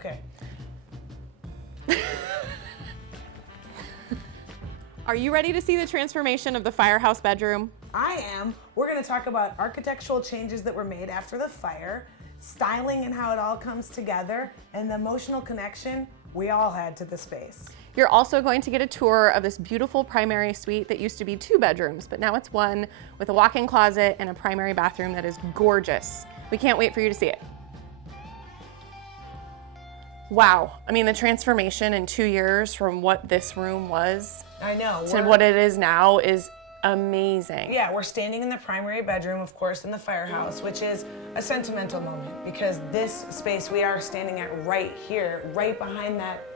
Okay. Are you ready to see the transformation of the Firehouse bedroom? I am. We're going to talk about architectural changes that were made after the fire, styling and how it all comes together, and the emotional connection we all had to the space. You're also going to get a tour of this beautiful primary suite that used to be 2 bedrooms, but now it's 1 with a walk-in closet and a primary bathroom that is gorgeous. We can't wait for you to see it. Wow, I mean the transformation in 2 years from what this room was I know. to what it is now is amazing. Yeah, we're standing in the primary bedroom, of course, in the Firehouse, which is a sentimental moment because this space we are standing at right here, right behind that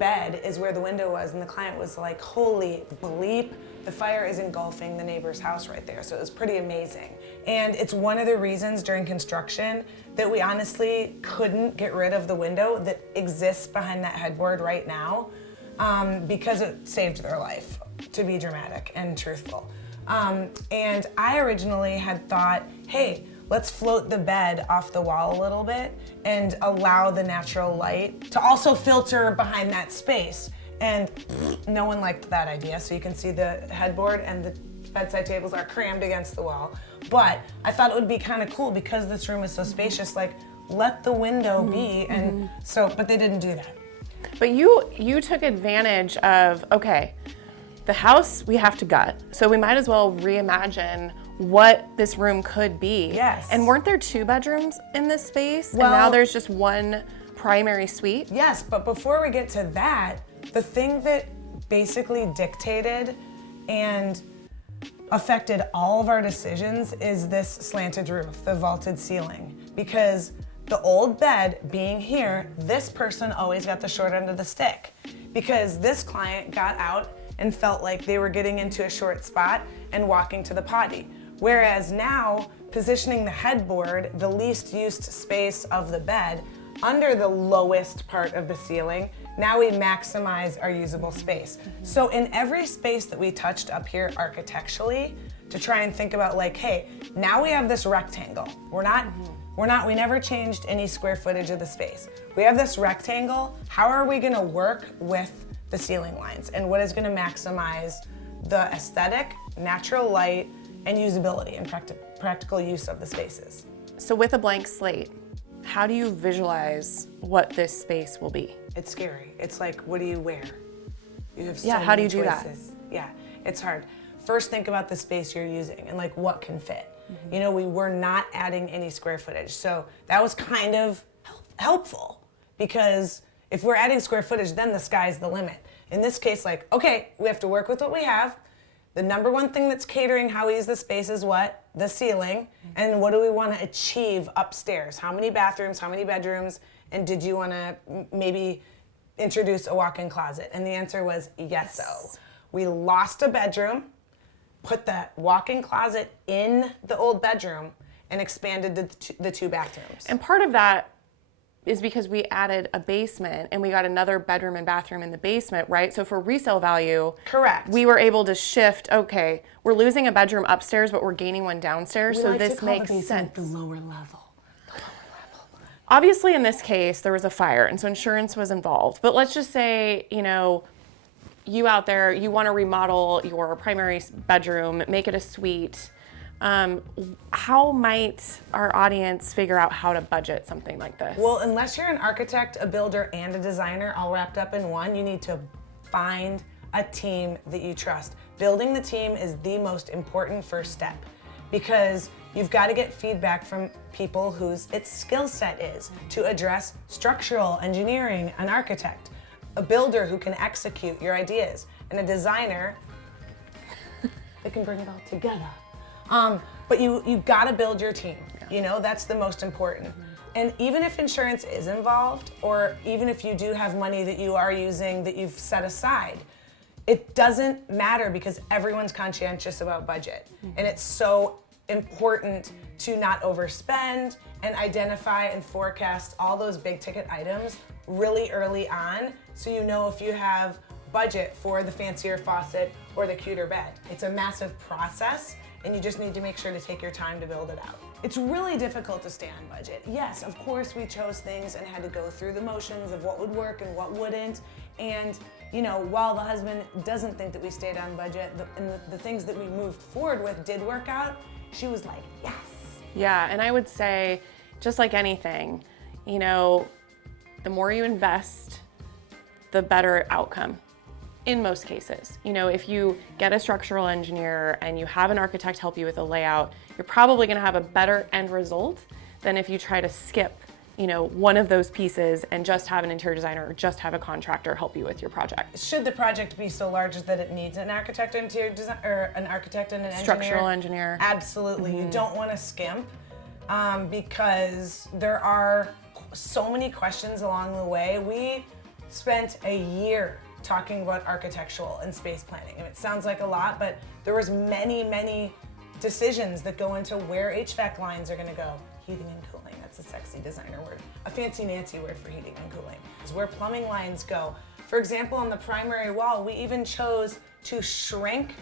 bed is where the window was, and the client was like, holy bleep, the fire is engulfing the neighbor's house right there. So it was pretty amazing. And it's one of the reasons during construction that we honestly couldn't get rid of the window that exists behind that headboard right now, because it saved their life, to be dramatic and truthful. And I originally had thought, hey, let's float the bed off the wall a little bit and allow the natural light to also filter behind that space. And no one liked that idea. So you can see the headboard and the bedside tables are crammed against the wall. But I thought it would be kind of cool because this room is so spacious, like let the window be. And so, but they didn't do that. But you took advantage of, okay, the house we have to gut, so we might as well reimagine what this room could be. Yes. And weren't there 2 bedrooms in this space? Well, and now there's just 1 primary suite? Yes, but before we get to that, the thing that basically dictated and affected all of our decisions is this slanted roof, the vaulted ceiling. Because the old bed being here, this person always got the short end of the stick. Because this client got out and felt like they were getting into a short spot and walking to the potty. Whereas now, positioning the headboard, the least used space of the bed, under the lowest part of the ceiling, now we maximize our usable space. So in every space that we touched up here architecturally, to try and think about like, hey, now we have this rectangle. We never changed any square footage of the space. We have this rectangle. How are we gonna work with the ceiling lines? And what is gonna maximize the aesthetic, natural light, and usability and practical use of the spaces? So with a blank slate, how do you visualize what this space will be? It's scary. It's like, what do you wear? You have so how do many you do that? choices. Yeah, it's hard. First, think about the space you're using and like what can fit. You know, we were not adding any square footage. So that was kind of helpful because if we're adding square footage, then the sky's the limit. In this case, like, okay, we have to work with what we have. The number one thing that's catering how we use the space is what? The ceiling. And what do we want to achieve upstairs? How many bathrooms, how many bedrooms? And did you want to maybe introduce a walk-in closet? And the answer was yes. So we lost a bedroom, put that walk-in closet in the old bedroom, and expanded the 2 bathrooms. And part of that is because we added a basement and we got another bedroom and bathroom in the basement, right? So for resale value, correct, we were able to shift, okay, we're losing a bedroom upstairs, but we're gaining 1 downstairs, so this makes sense. The lower level. Obviously in this case, there was a fire, and so insurance was involved. But let's just say, you know, you out there, you want to remodel your primary bedroom, make it a suite. How might our audience figure out how to budget something like this? Well, unless you're an architect, a builder, and a designer all wrapped up in one, you need to find a team that you trust. Building the team is the most important first step because you've got to get feedback from people whose its skill set is to address structural engineering, an architect, a builder who can execute your ideas, and a designer that can bring it all together. But you gotta build your team. You know, that's the most important. And even if insurance is involved, or even if you do have money that you are using that you've set aside, it doesn't matter because everyone's conscientious about budget. And it's so important to not overspend and identify and forecast all those big ticket items really early on so you know if you have budget for the fancier faucet or the cuter bed. It's a massive process and you just need to make sure to take your time to build it out. it's really difficult to stay on budget. Yes, of course we chose things and had to go through the motions of what would work and what wouldn't. And while the husband doesn't think that we stayed on budget, and the things that we moved forward with did work out, she was like, yes. Yeah, and I would say, just like anything, the more you invest, the better outcome in most cases. If you get a structural engineer and you have an architect help you with a layout, you're probably gonna have a better end result than if you try to skip one of those pieces and just have an interior designer or just have a contractor help you with your project. Should the project be so large that it needs an architect, interior design, or an architect and an Structural engineer? Absolutely. You don't want to skimp because there are so many questions along the way. We spent a year talking about architectural and space planning, and it sounds like a lot, but there was many decisions that go into where HVAC lines are going to go. Heating and cooling, that's a sexy designer word. A fancy Nancy word for heating and cooling is where plumbing lines go. For example, on the primary wall, we even chose to shrink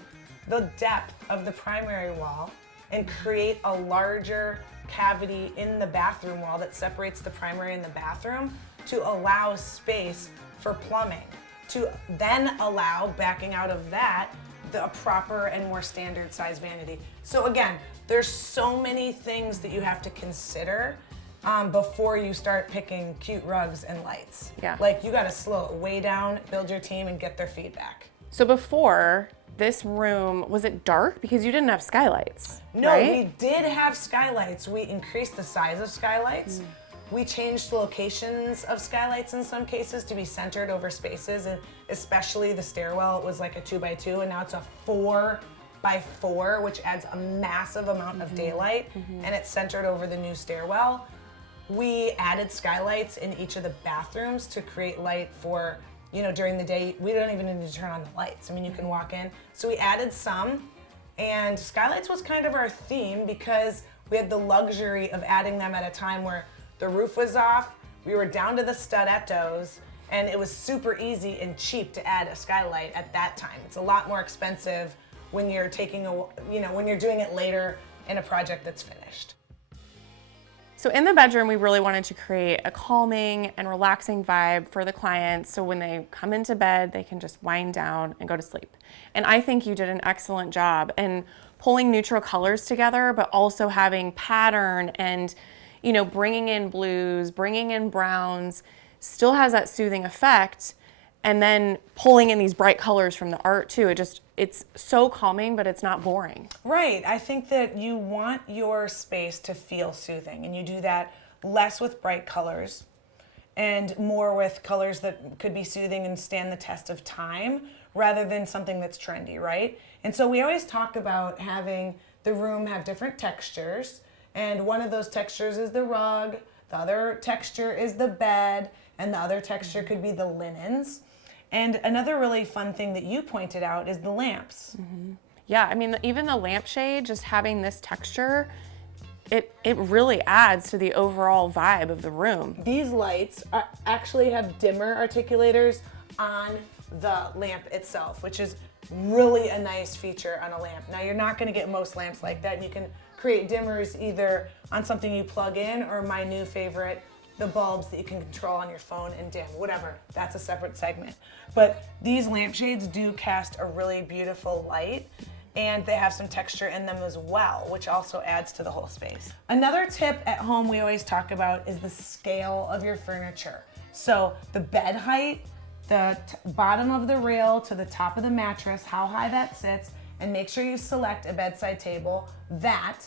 the depth of the primary wall and create a larger cavity in the bathroom wall that separates the primary and the bathroom to allow space for plumbing, to then allow, backing out of that, the proper and more standard size vanity. So again, there's so many things that you have to consider before you start picking cute rugs and lights. Yeah. Like, you gotta slow it way down, build your team, and get their feedback. So before, this room, was it dark? Because you didn't have skylights, No, right? we did have skylights. We increased the size of skylights. We changed the locations of skylights in some cases to be centered over spaces, and especially the stairwell, it was like a 2x2, and now it's a 4x4, which adds a massive amount of daylight, and it's centered over the new stairwell. We added skylights in each of the bathrooms to create light for, during the day. We don't even need to turn on the lights. I mean, you can walk in. So we added some, and skylights was kind of our theme because we had the luxury of adding them at a time where the roof was off, we were down to the studettos, and it was super easy and cheap to add a skylight at that time. It's a lot more expensive when you're when you're doing it later in a project that's finished. So in the bedroom, we really wanted to create a calming and relaxing vibe for the clients. So when they come into bed, they can just wind down and go to sleep. And I think you did an excellent job in pulling neutral colors together, but also having pattern and bringing in blues, bringing in browns, still has that soothing effect, and then pulling in these bright colors from the art too. It's so calming, but it's not boring. Right. I think that you want your space to feel soothing, and you do that less with bright colors and more with colors that could be soothing and stand the test of time rather than something that's trendy, right? And so we always talk about having the room have different textures. And one of those textures is the rug, the other texture is the bed, and the other texture could be the linens. And another really fun thing that you pointed out is the lamps. Yeah, I mean, even the lampshade, just having this texture, it really adds to the overall vibe of the room. These lights actually have dimmer articulators on the lamp itself, which is really a nice feature on a lamp. Now, you're not gonna get most lamps like that, and you can create dimmers either on something you plug in, or my new favorite, the bulbs that you can control on your phone and dim, whatever. That's a separate segment. But these lampshades do cast a really beautiful light, and they have some texture in them as well, which also adds to the whole space. Another tip at home we always talk about is the scale of your furniture. So the bed height, the bottom of the rail to the top of the mattress, how high that sits, and make sure you select a bedside table that,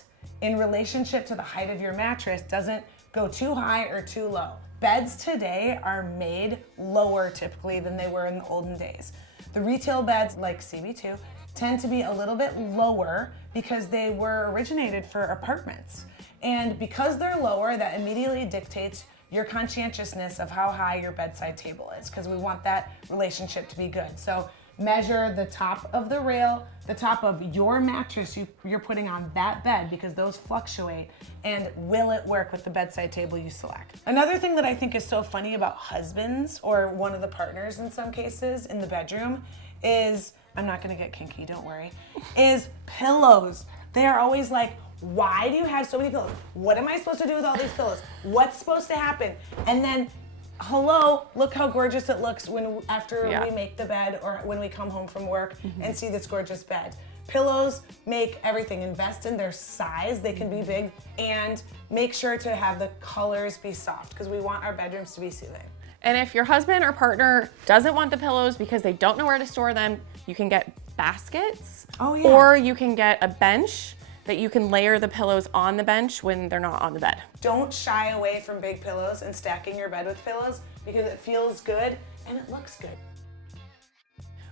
in relationship to the height of your mattress, doesn't go too high or too low. Beds today are made lower typically than they were in the olden days. The retail beds, like CB2, tend to be a little bit lower because they were originated for apartments. And because they're lower, that immediately dictates your conscientiousness of how high your bedside table is, because we want that relationship to be good. So measure the top of the rail, the top of your mattress you're putting on that bed, because those fluctuate, and will it work with the bedside table you select? Another thing that I think is so funny about husbands, or one of the partners in some cases in the bedroom, is, I'm not gonna get kinky, don't worry, is pillows. They are always like, Why do you have so many pillows? What am I supposed to do with all these pillows? What's supposed to happen? And then, hello, look how gorgeous it looks after we make the bed or when we come home from work and see this gorgeous bed. Pillows make everything. Invest in their size. They can be big, and make sure to have the colors be soft because we want our bedrooms to be soothing. And if your husband or partner doesn't want the pillows because they don't know where to store them, you can get baskets. Oh, yeah. Or you can get a bench that you can layer the pillows on the bench when they're not on the bed. Don't shy away from big pillows and stacking your bed with pillows because it feels good and it looks good.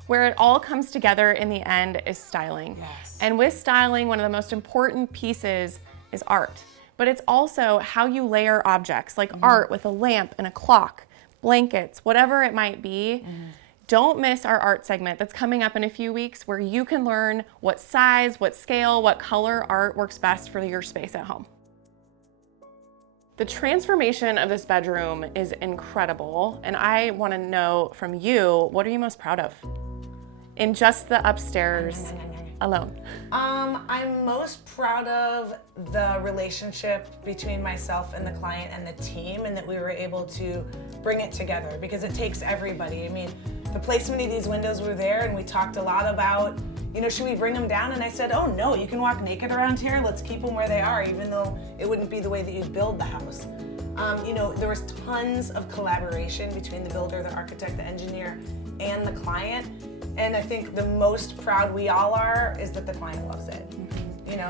Where it all comes together in the end is styling. Yes. And with styling, one of the most important pieces is art. But it's also how you layer objects, like art with a lamp and a clock, blankets, whatever it might be. Don't miss our art segment that's coming up in a few weeks where you can learn what size, what scale, what color art works best for your space at home. The transformation of this bedroom is incredible, and I want to know from you, what are you most proud of in just the upstairs alone? I'm most proud of the relationship between myself and the client and the team, and that we were able to bring it together because it takes everybody. I mean, the placement of these windows were there, and we talked a lot about, should we bring them down? And I said, oh no, you can walk naked around here. Let's keep them where they are, even though it wouldn't be the way that you'd build the house. There was tons of collaboration between the builder, the architect, the engineer, and the client. And I think the most proud we all are is that the client loves it.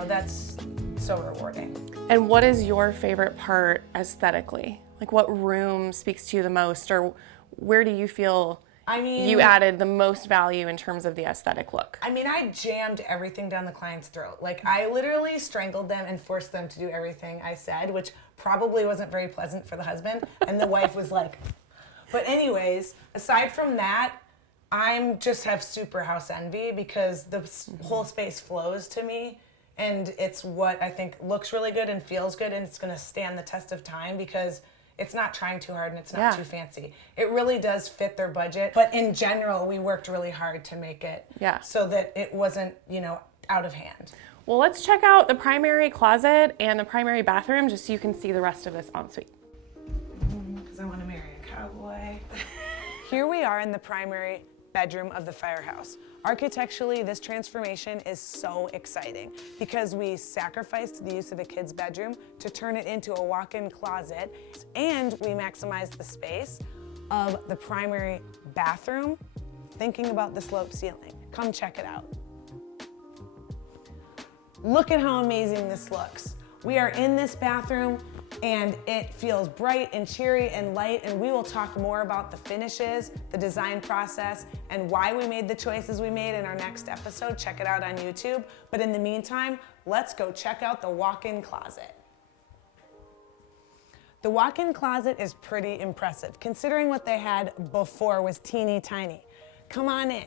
That's so rewarding. And what is your favorite part aesthetically? Like, what room speaks to you the most, or where do you feel you added the most value in terms of the aesthetic look? I jammed everything down the client's throat. Like, I literally strangled them and forced them to do everything I said, which probably wasn't very pleasant for the husband. And the wife was like, but anyways, aside from that, I just have super house envy because the whole space flows to me, and it's what I think looks really good and feels good, and it's going to stand the test of time because it's not trying too hard and it's not too fancy. It really does fit their budget, but in general, we worked really hard to make it so that it wasn't, out of hand. Well, let's check out the primary closet and the primary bathroom just so you can see the rest of this ensuite. Because I want to marry a cowboy. Here we are in the primary bedroom of the Firehouse. Architecturally, this transformation is so exciting because we sacrificed the use of a kid's bedroom to turn it into a walk-in closet, and we maximized the space of the primary bathroom, thinking about the slope ceiling. Come check it out. Look at how amazing this looks. We are in this bathroom, and it feels bright and cheery and light, and we will talk more about the finishes, the design process, and why we made the choices we made in our next episode. Check it out on YouTube. But in the meantime, let's go check out the walk-in closet. The walk-in closet is pretty impressive, considering what they had before was teeny tiny. Come on in.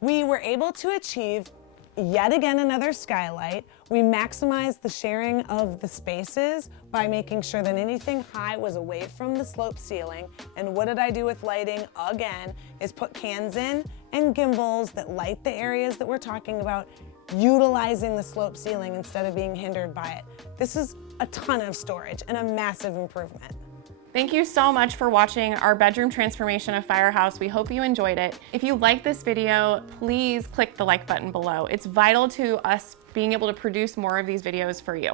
We were able to achieve yet again another skylight. We maximized the sharing of the spaces by making sure that anything high was away from the slope ceiling. And what did I do with lighting? Again, is put cans in and gimbals that light the areas that we're talking about, utilizing the slope ceiling instead of being hindered by it. This is a ton of storage and a massive improvement. Thank you so much for watching our bedroom transformation of Firehouse. We hope you enjoyed it. If you like this video, please click the like button below. It's vital to us being able to produce more of these videos for you.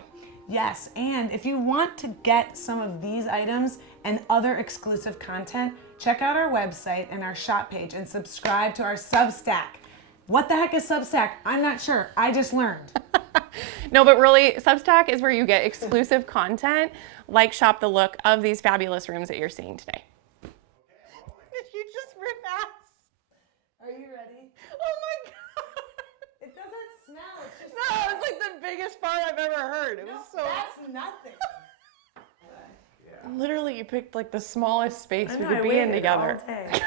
Yes, and if you want to get some of these items and other exclusive content, check out our website and our shop page and subscribe to our Substack. What the heck is Substack? I'm not sure. I just learned. No, but really, Substack is where you get exclusive content, like Shop the Look of these fabulous rooms that you're seeing today. Did you just rip ass? Are you ready? Oh my God. It doesn't smell. It's just. No, it's like the biggest fart I've ever heard. It was so. That's nothing. Literally, you picked like the smallest space we could be in together. All day.